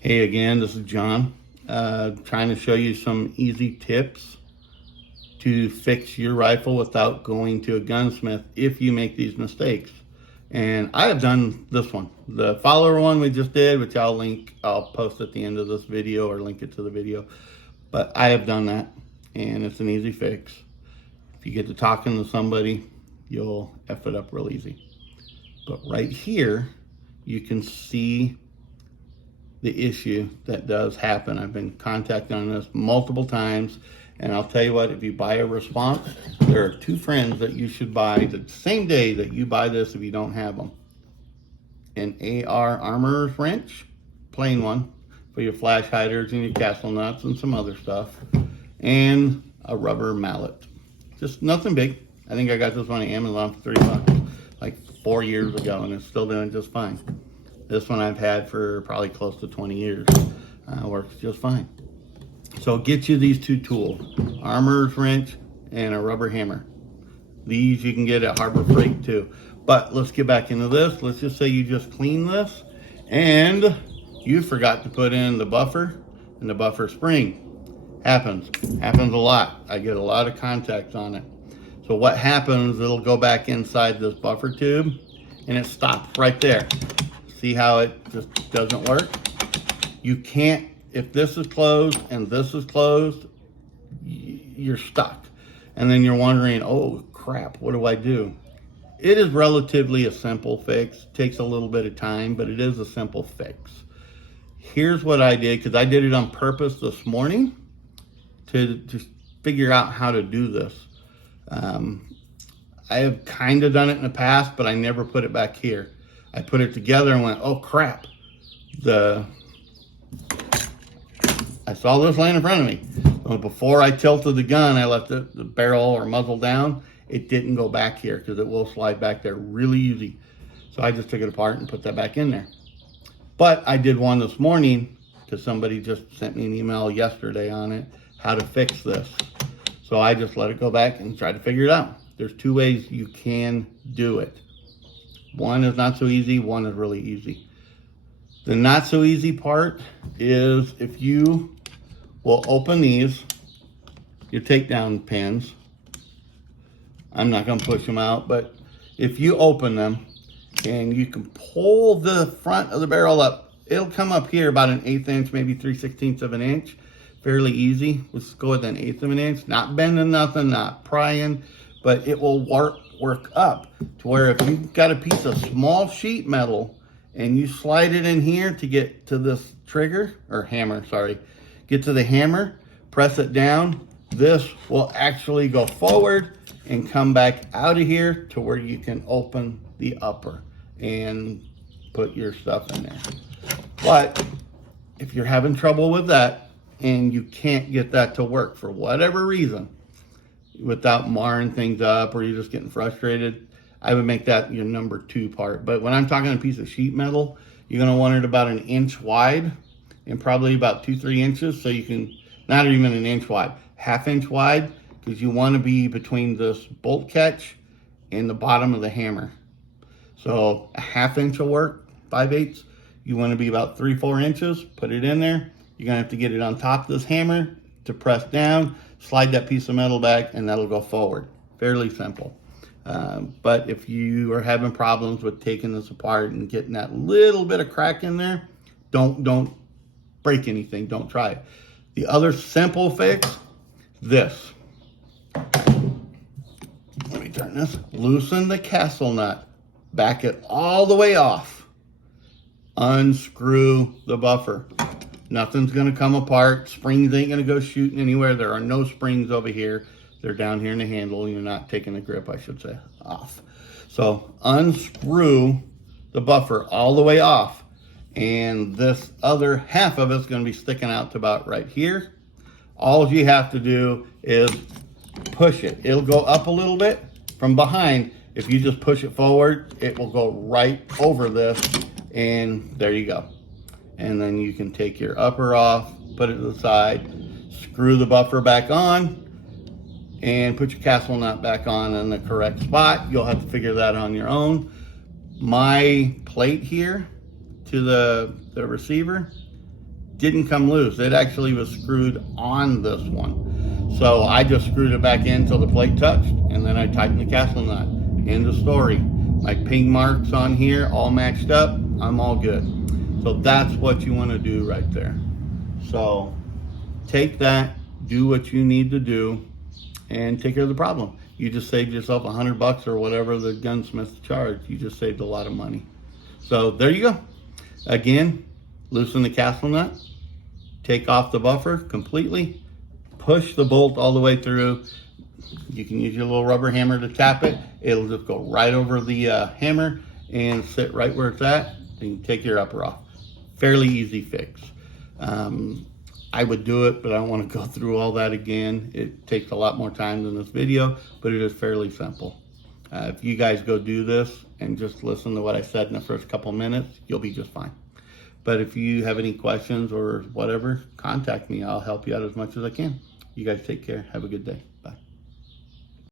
Hey again, this is John, trying to show you some easy tips to fix your rifle without going to a gunsmith if you make these mistakes. And I have done this one. The follower one we just did, which I'll post at the end of this video or link it to the video. But I have done that, and it's an easy fix. If you get to talking to somebody, you'll F it up real easy. But right here, you can see the issue that does happen. I've been contacted on this multiple times, and I'll tell you what, if you buy a Response, there are two friends that you should buy the same day that you buy this if you don't have them. An AR armorer's wrench, plain one, for your flash hiders and your castle nuts and some other stuff, and a rubber mallet. Just nothing big. I think I got this one on Amazon for $30, like 4 years ago, and it's still doing just fine. This one I've had for probably close to 20 years. Works just fine. So get you these two tools, armorer's wrench and a rubber hammer. These you can get at Harbor Freight too. But let's get back into this. Let's just say you just clean this and you forgot to put in the buffer and the buffer spring. Happens a lot. I get a lot of contacts on it. So what happens, it'll go back inside this buffer tube and it stops right there. See how it just doesn't work? You can't, if this is closed and this is closed, you're stuck. And then you're wondering, oh crap, what do I do? It is relatively a simple fix. Takes a little bit of time, but it is a simple fix. Here's what I did, because I did it on purpose this morning to figure out how to do this. I have kind of done it in the past, but I never put it back here. I put it together and went, oh crap. I saw this laying in front of me. So before I tilted the gun, I left the barrel or muzzle down. It didn't go back here because it will slide back there really easy. So I just took it apart and put that back in there. But I did one this morning because somebody just sent me an email yesterday on it, how to fix this. So I just let it go back and try to figure it out. There's two ways you can do it. One is not so easy, one is really easy. The not so easy part is if you will open these, your takedown pins. I'm not gonna push them out, but if you open them and you can pull the front of the barrel up, it'll come up here about an 1/8 inch, maybe 3/16 of an inch. Fairly easy. Let's go with an 1/8 of an inch, not bending nothing, not prying, but it will work up to where if you've got a piece of small sheet metal and you slide it in here to get to this trigger, or hammer, sorry, get to the hammer, press it down, this will actually go forward and come back out of here to where you can open the upper and put your stuff in there. But if you're having trouble with that and you can't get that to work for whatever reason, without marring things up, or you're just getting frustrated, I would make that your number 2 part. But when I'm talking a piece of sheet metal, you're gonna want it about 1 inch wide and probably about 2-3 inches. So you can, not even 1 inch wide, 1/2 inch wide, because you wanna be between this bolt catch and the bottom of the hammer. So 1/2 inch will work, 5/8. You wanna be about 3-4 inches, put it in there. You're gonna have to get it on top of this hammer to press down, slide that piece of metal back, and that'll go forward. Fairly simple. But if you are having problems with taking this apart and getting that little bit of crack in there, don't break anything, don't try it. The other simple fix, this. Let me turn this. Loosen the castle nut, back it all the way off. Unscrew the buffer. Nothing's gonna come apart. Springs ain't gonna go shooting anywhere. There are no springs over here. They're down here in the handle. You're not taking the grip, I should say, off. So unscrew the buffer all the way off. And this other half of it's gonna be sticking out to about right here. All you have to do is push it. It'll go up a little bit from behind. If you just push it forward, it will go right over this, and there you go. And then you can take your upper off, put it to the side, screw the buffer back on, and put your castle nut back on in the correct spot. You'll have to figure that on your own. My plate here to the receiver didn't come loose. It actually was screwed on this one. So I just screwed it back in until the plate touched, and then I tightened the castle nut. End of story. My ping marks on here all matched up. I'm all good. So that's what you want to do right there. So take that, do what you need to do, and take care of the problem. You just saved yourself $100 or whatever the gunsmith charged. You just saved a lot of money. So there you go. Again, loosen the castle nut, take off the buffer completely, push the bolt all the way through. You can use your little rubber hammer to tap it. It'll just go right over the hammer and sit right where it's at. Then you take your upper off. Fairly easy fix. I would do it, but I don't want to go through all that again. It takes a lot more time than this video, but it is fairly simple. If you guys go do this and just listen to what I said in the first couple minutes, you'll be just fine. But if you have any questions or whatever, contact me. I'll help you out as much as I can. You guys take care. Have a good day. Bye.